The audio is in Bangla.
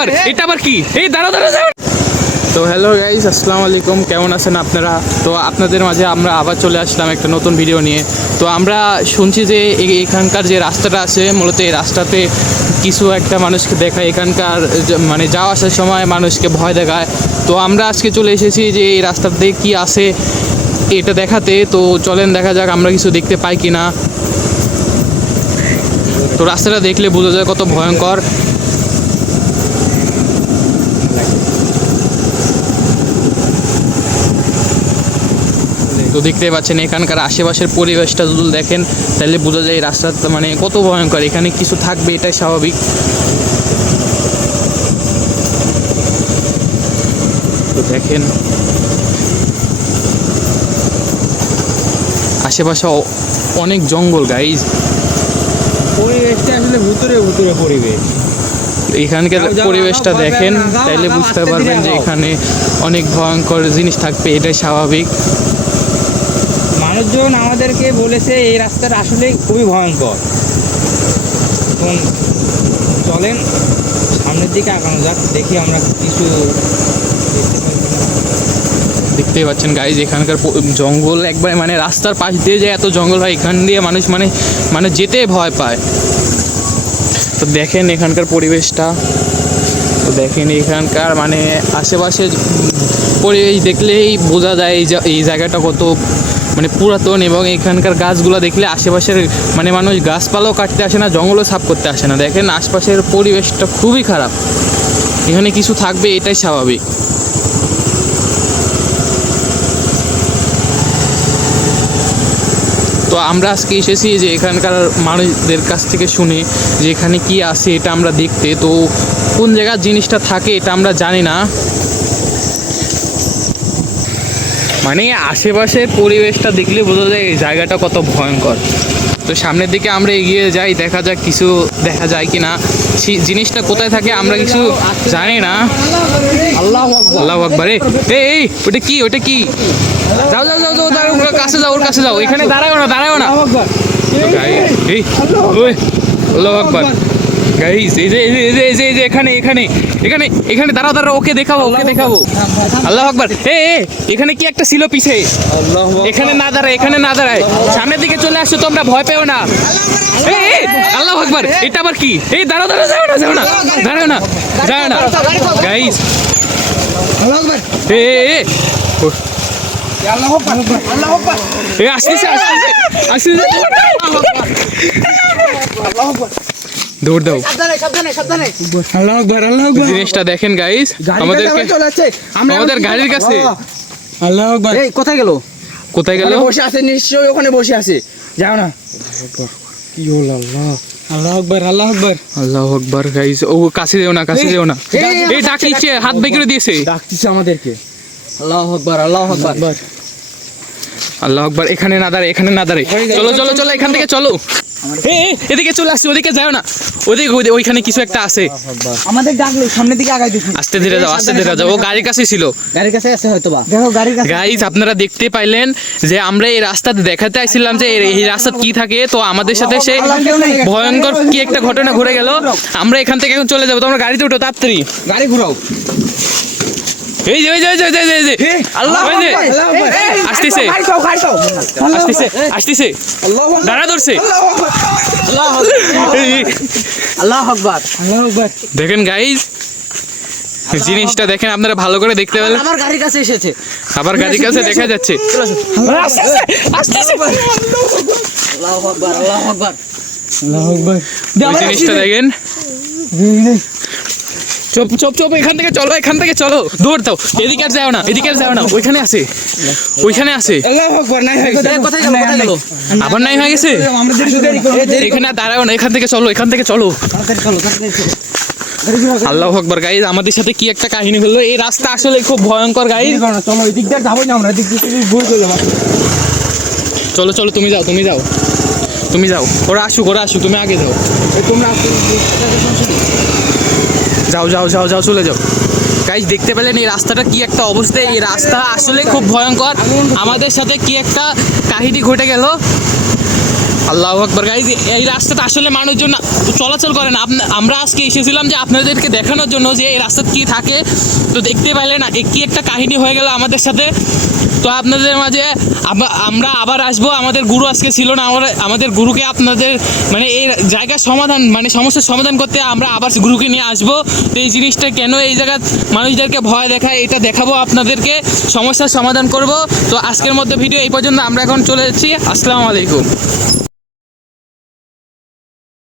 আকবার এটা আবার কি? এই দাঁড়া দাঁড়া দাঁড়া তো হ্যালো গাইস আসসালামু আলাইকুম কেমন আছেন আপনারা? তো আপনাদের মাঝে আমরা আবার চলে আসলাম একটা নতুন ভিডিও নিয়ে। তো আমরা শুনছি যে এখানকার যে রাস্তাটা আছে মূলত এই রাস্তাতে কিছু একটা মানুষকে দেখায়। এখানকার মানে যাওয়া আসার সময় মানুষকে ভয় দেখায়। তো আমরা আজকে চলে এসেছি যে এই রাস্তাতে কি আছে এটা দেখাতে। তো চলেন দেখা যাক আমরা কিছু দেখতে পাই কি না তো রাস্তাটা দেখলে বোঝা যায় কত ভয়ঙ্কর। দেখতেই পাচ্ছেন এখানকার আশেপাশের পরিবেশটা যদি দেখেন তাহলে বোঝা যায় এই রাস্তাটা মানে কত ভয়ঙ্কর। এখানে কিছু থাকবে এটাই স্বাভাবিক। তো দেখেন আশেপাশে অনেক জঙ্গল গাইজ পরিবেশটা আসলে ভুতুরে ভুতুরে পরিবেশ। এখানকার পরিবেশটা দেখেন তাইলে বুঝতে পারবেন যে এখানে অনেক ভয়ঙ্কর জিনিস থাকবে এটাই স্বাভাবিক। মানুষজন আমাদেরকে বলেছে, এই রাস্তাটা আসলে খুবই ভয়ঙ্কর এখন চলেন, সামনের দিকে আগানো যাক, দেখি আমরা কিছু। দেখতেই পাচ্ছেন গাইজ এখানকার জঙ্গল একবার মানে রাস্তার পাশ দিয়ে যে এত জঙ্গল হয়, এখান দিয়ে মানুষ মানে মানে যেতে ভয় পায় তো দেখেন এখানকার পরিবেশটা তো দেখেন এখানকার মানে আশেপাশে পরিবেশ দেখলেই বোঝা যায় এই জায়গাটা কত মানে পুরাতন এবং এখানকার গাছগুলো দেখলে আশেপাশের মানে মানুষ গাছপালাও কাটতে আসে না, জঙ্গলও সাফ করতে আসে না। দেখেন আশপাশের পরিবেশটা খুবই খারাপ। এখানে কিছু থাকবে, এটাই স্বাভাবিক। তো আমরা আজকে এসেছি যে এখানকার মানুষদের কাছ থেকে শুনে যে এখানে কি আছে, এটা আমরা দেখতে। তো কোন জায়গার জিনিসটা থাকে, এটা আমরা জানি না। মানে আশেপাশের পরিবেশটা দেখলে বোঝা যায় এই জায়গাটা কত ভয়ঙ্কর। তো সামনের দিকে আমরা এগিয়ে যাই, দেখা যাক কিছু দেখা যায় কি না জিনিসটা কোথায় থাকে আমরা কিছু জানি না। আল্লাহ আকবার। এই, ওটা কি ওটা কি? যাও যাও যাও যাও ওর কাছে যাও, ওর কাছে যাও, এখানে দাঁড়াও না দাঁড়াও না। এই আল্লাহু আকবার। গাইস এই যে এই যে এই যে এই যে এখানে এখানে এখানে এখানে দাঁড়াও দাঁড়াও ওকে দেখাবো ওকে দেখাবো। আল্লাহ আকবার। এ এখানে কি একটা ছিল পিছে? এখানে না দাঁড়ায় এখানে না দাঁড়ায়। সামনের দিকে চলে আসছো তোমরা ভয় পেও না। আল্লাহ আকবার। এটা আবার কি? এই দাঁড়াও দাঁড়াও যাও না যাও না। দাঁড়াও না যাও না। গাইস এ আসতেছে আসতেছে দৌড় দাও আল্লাহু আকবার, আল্লাহু আকবার। জিনিসটা দেখেন গাইস আমাদেরকে আমাদের গাড়ির কাছে। আল্লাহু এই কোথায় গেল? কোথায় গেল? ওখানে বসে আছে নিশ্চয়ই ওখানে বসে আছে। যাও না। কি হলো আল্লাহ? আল্লাহু আকবার, আল্লাহু আকবার। আল্লাহ আকবার গাইস ও কাছে যেও না কাছে যেও না। এই ডাকিছে হাত বের করে দিয়েছে। ডাকতেছে আমাদেরকে। আল্লাহ আকবার। আল্লাহ আকবার। আল্লাহ আকবার এখানে না দাঁড়ায় এখানে না দাঁড়ায়। চলো চলো চলো। এখান থেকে চলো। এদিকে চলে আসছে ওদিকে যাও না। ওদিকে ওইখানে কিছু একটা আছে। আমাদের ডাকলো সামনের দিকে আগাই দেখি আস্তে ধীরে যাও আস্তে ধীরে যাও। ও গাড়ির কাছে ছিল। গাড়ির কাছে আছে হয়তো বা। দেখো গাড়ির কাছে গাইজ আপনারা দেখতে পাইলেন যে আমরা এই রাস্তাতে দেখাতে আইছিলাম যে এই- রাস্তা কি থাকে। তো আমাদের সাথে সেই ভয়ঙ্কর কি একটা ঘটনা ঘুরে গেল। আমরা এখান থেকে এখন চলে যাব। তোমরা গাড়িতে উঠো তাড়াতাড়ি। গাড়ি ঘুরাও। এই যে এই যে এই যে, এই যে, আল্লাহ আসতেছে আসতেছে আসতেছে দাঁড়া ধরছে আল্লাহ আকবার আল্লাহু আকবার। দেখেন গাইজ জিনিসটা দেখেন আপনারা ভালো করে দেখতে পেলেন আমার গাড়ির কাছে এসেছে আবার গাড়ির কাছে দেখা যাচ্ছে আসতেছে, আসতেছে। আকবার আল্লাহ আকবার আল্লাহু আকবার। জিনিসটা দেখেন চপ চপ চপ এখান থেকে চলো এখান থেকে চলো। দৌড় দাও এদিকে আর যাও না এদিকে আর যাও না। ওইখানে আছে ওইখানে আছে। আবার নাই হয়ে গেছে? এখানে দাঁড়াও না এখান থেকে চলো এখান থেকে চলো। আল্লাহ আকবর গাইজ আমাদের সাথে কি একটা কাহিনী হলো? এই রাস্তা আসলে খুব ভয়ঙ্কর গাইজ চলো এই দিক দিয়ে যাব না আমরা এদিক চলো চলো তুমি যাও তুমি যাও। তুমি যাও ওরা আসুক ওরা আসুক তুমি আগে যাও। তোমরা যাও যাও যাও যাও, চলে যাও। গাইজ দেখতে পেলেন এই রাস্তাটা কি একটা অবস্থা? এই রাস্তা আসলে খুব ভয়ঙ্কর। আমাদের সাথে কি একটা কাহিনী ঘটে গেল? আল্লাহ আকবর গাইজ এই রাস্তাটা আসলে মানুষজন চলাচল করে না। আপনা- আমরা আজকে এসেছিলাম যে আপনাদেরকে দেখানোর জন্য যে এই রাস্তা কি থাকে। তো দেখতে পাইলেন এ কি একটা কাহিনী হয়ে গেল আমাদের সাথে। তো আপনাদের মাঝে আমরা আবার আসব। আমাদের গুরু আজকে ছিল না, আমরা আমাদের গুরুকে আপনাদের মানে এই জায়গার সমাধান মানে সমস্যার সমাধান করতে আমরা আবার গুরুকে নিয়ে আসব। তো এই জিনিসটা কেন এই জায়গার মানুষদেরকে ভয় দেখায়, এটা দেখাবো আপনাদেরকে। সমস্যার সমাধান করব। তো আজকের মধ্যে ভিডিও এই পর্যন্ত, আমরা এখন চলে যাচ্ছি। আসসালামু আলাইকুম।